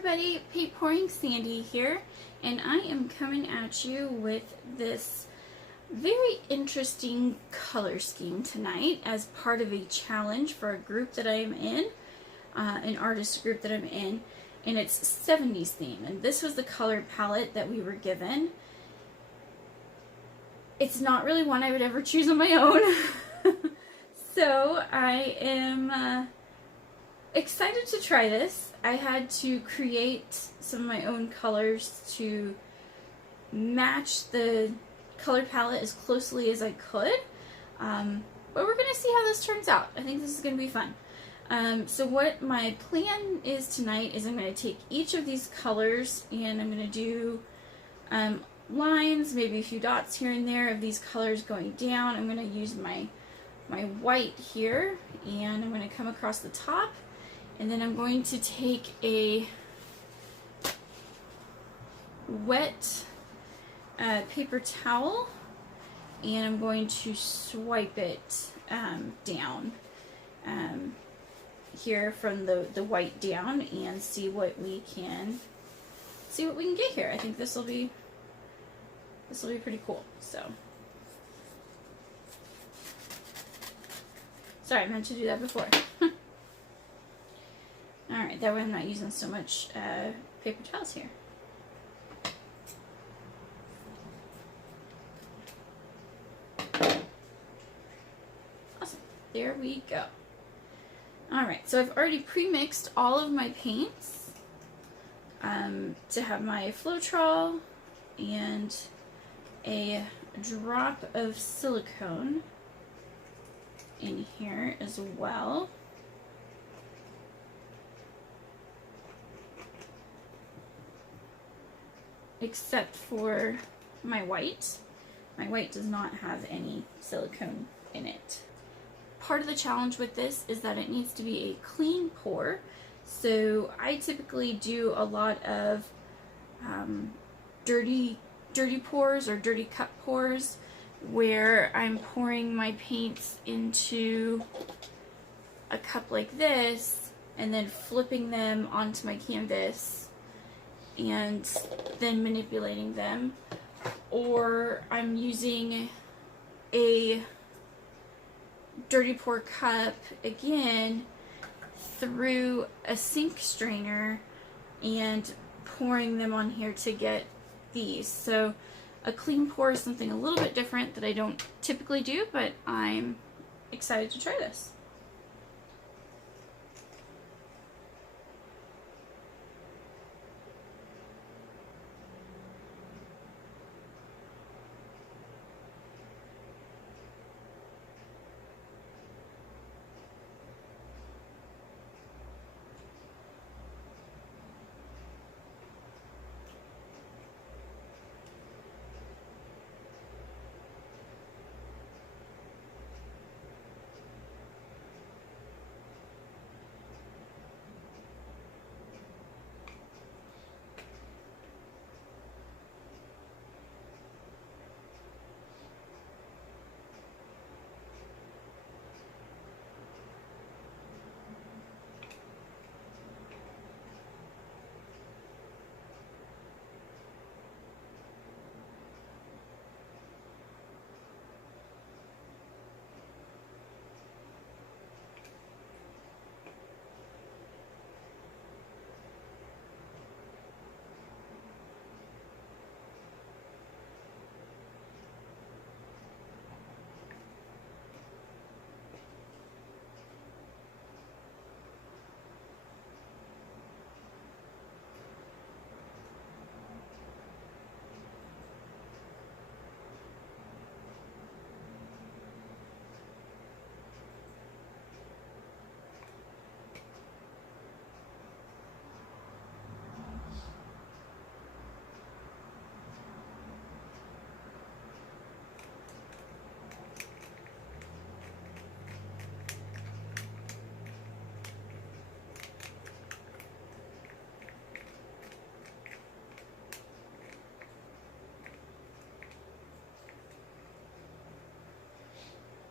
everybody, Paint Pouring Sandy here, and I am coming at you with this very interesting color scheme tonight as part of a challenge for a group that I am in, an artist group that I'm in, and it's 70s theme, and this was the color palette that we were given. It's not really one I would ever choose on my own, so I am excited to try this. I had to create some of my own colors to match the color palette as closely as I could, but we're going to see how this turns out. I think this is going to be fun. So what my plan is tonight is I'm going to take each of these colors and I'm going to do lines, maybe a few dots here and there of these colors going down. I'm going to use my white here, and I'm going to come across the top, and then I'm going to take a wet paper towel and I'm going to swipe it down here from the white down and see what we can get here. I think this will be pretty cool. So sorry, I meant to do that before. Alright, that way I'm not using so much paper towels here. Awesome. There we go. Alright, so I've already pre-mixed all of my paints to have my Floetrol and a drop of silicone in here as well. Except for my white. My white does not have any silicone in it. Part of the challenge with this is that it needs to be a clean pour. So I typically do a lot of dirty pours or dirty cup pours where I'm pouring my paints into a cup like this and then flipping them onto my canvas and then manipulating them, or I'm using a dirty pour cup again through a sink strainer and pouring them on here to get these. So a clean pour is something a little bit different that I don't typically do, but I'm excited to try this.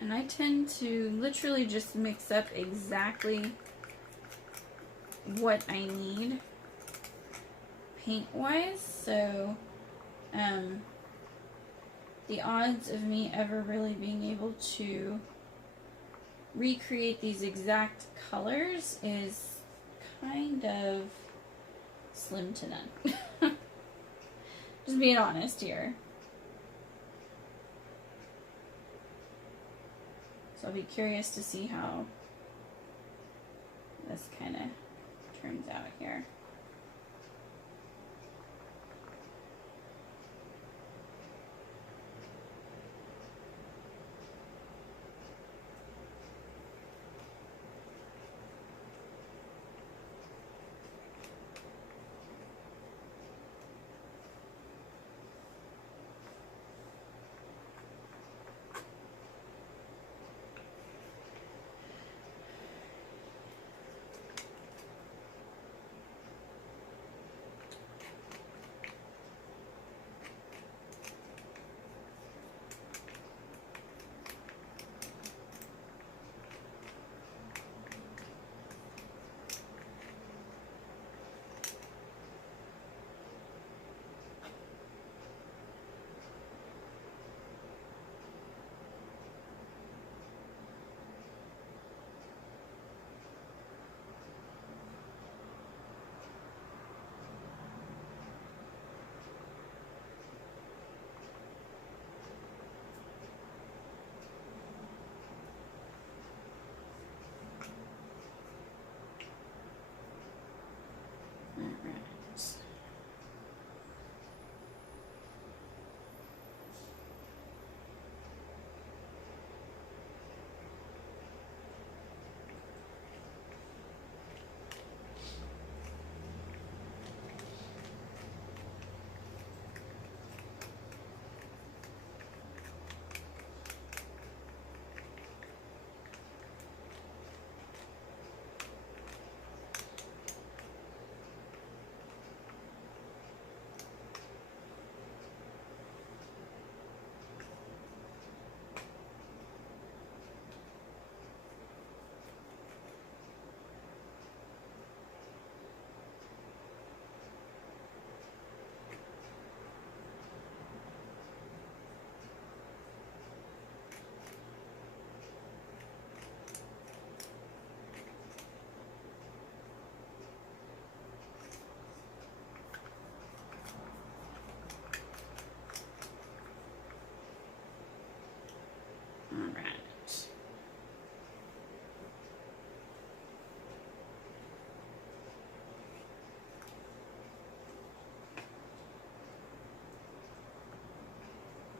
And I tend to literally just mix up exactly what I need paint-wise, so the odds of me ever really being able to recreate these exact colors is kind of slim to none. Just being honest here. So I'll be curious to see how this kind of turns out here.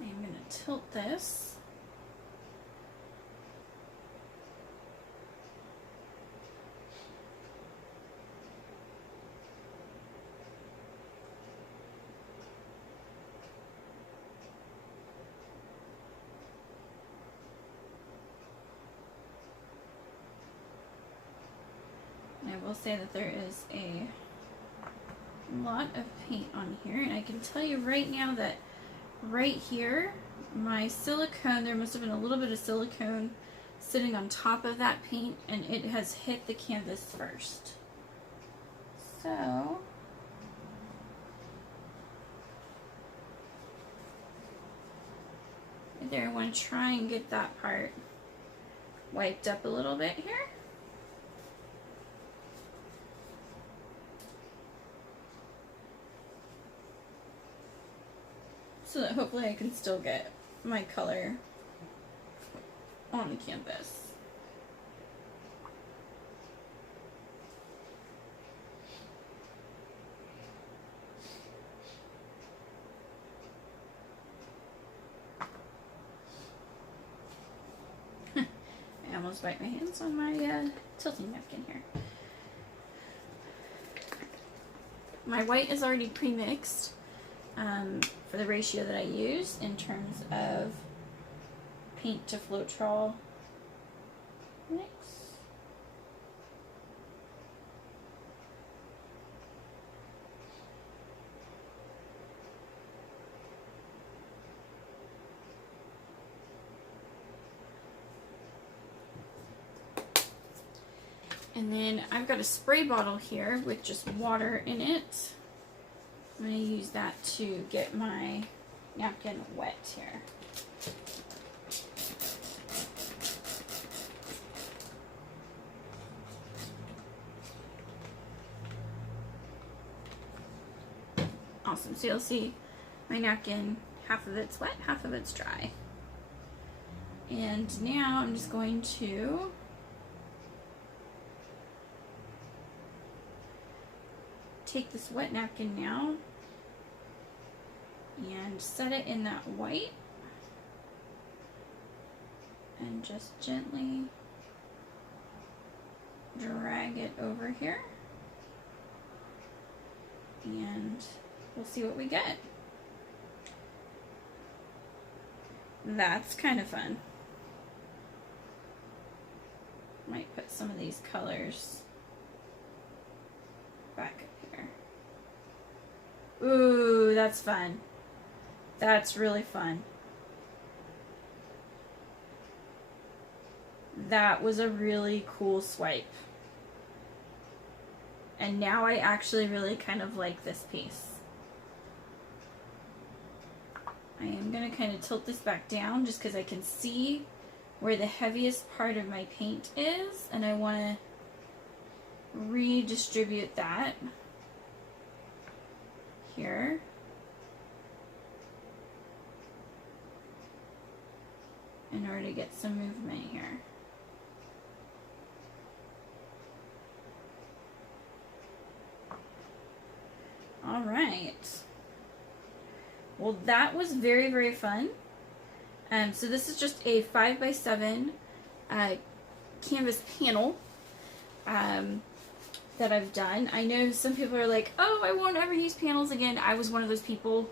I'm going to tilt this. And I will say that there is a lot of paint on here, and I can tell you right now that right here, my silicone, there must have been a little bit of silicone sitting on top of that paint, and it has hit the canvas first. So, I want to try and get that part wiped up a little bit here. So that hopefully I can still get my color on the canvas. I almost bite my hands on my tilting napkin here. My white is already pre-mixed. For the ratio that I use in terms of paint to Floetrol mix. And then I've got a spray bottle here with just water in it. I'm going to use that to get my napkin wet here. Awesome. So you'll see my napkin, half of it's wet, half of it's dry. And now I'm just going to take this wet napkin now and set it in that white and just gently drag it over here, and we'll see what we get. That's kind of fun. Might put some of these colors back up here. Ooh, that's fun. That's really fun. That was a really cool swipe. And now I actually really kind of like this piece. I am going to kind of tilt this back down just because I can see where the heaviest part of my paint is, and I want to redistribute that here. In order to get some movement here. All right. Well, that was very, very fun. So this is just a 5x7 canvas panel that I've done. I know some people are like, oh, I won't ever use panels again. I was one of those people.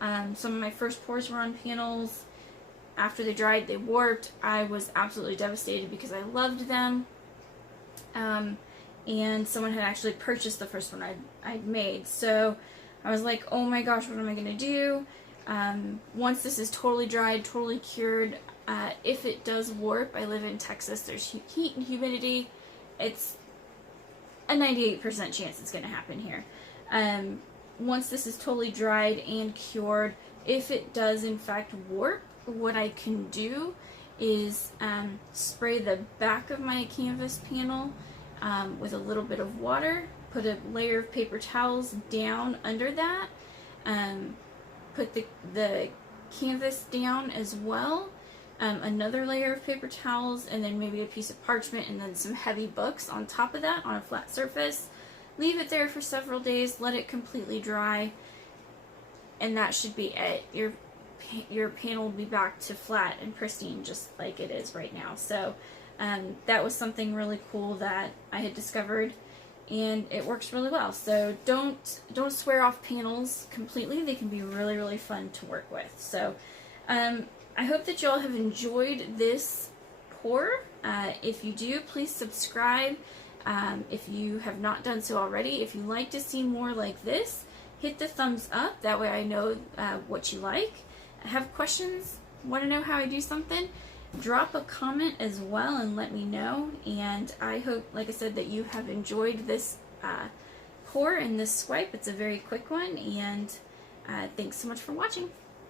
Some of my first pours were on panels. After they dried, they warped. I was absolutely devastated because I loved them. And someone had actually purchased the first one I'd made. So I was like, oh my gosh, what am I going to do? Once this is totally dried, totally cured, if it does warp, I live in Texas, there's heat and humidity. It's a 98% chance it's going to happen here. Once this is totally dried and cured, if it does in fact warp, what I can do is spray the back of my canvas panel with a little bit of water, put a layer of paper towels down under that, put the canvas down as well, another layer of paper towels, and then maybe a piece of parchment, and then some heavy books on top of that on a flat surface. Leave it there for several days, let it completely dry, and that should be it. Your panel will be back to flat and pristine just like it is right now. So that was something really cool that I had discovered, and it works really well. So don't swear off panels completely. They can be really, really fun to work with. So I hope that you all have enjoyed this pour. If you do, please subscribe. If you have not done so already, if you'd like to see more like this, hit the thumbs up. That way I know what you like. Have questions, want to know how I do something, drop a comment as well and let me know. And I hope, like I said, that you have enjoyed this pour and this swipe. It's a very quick one, and thanks so much for watching.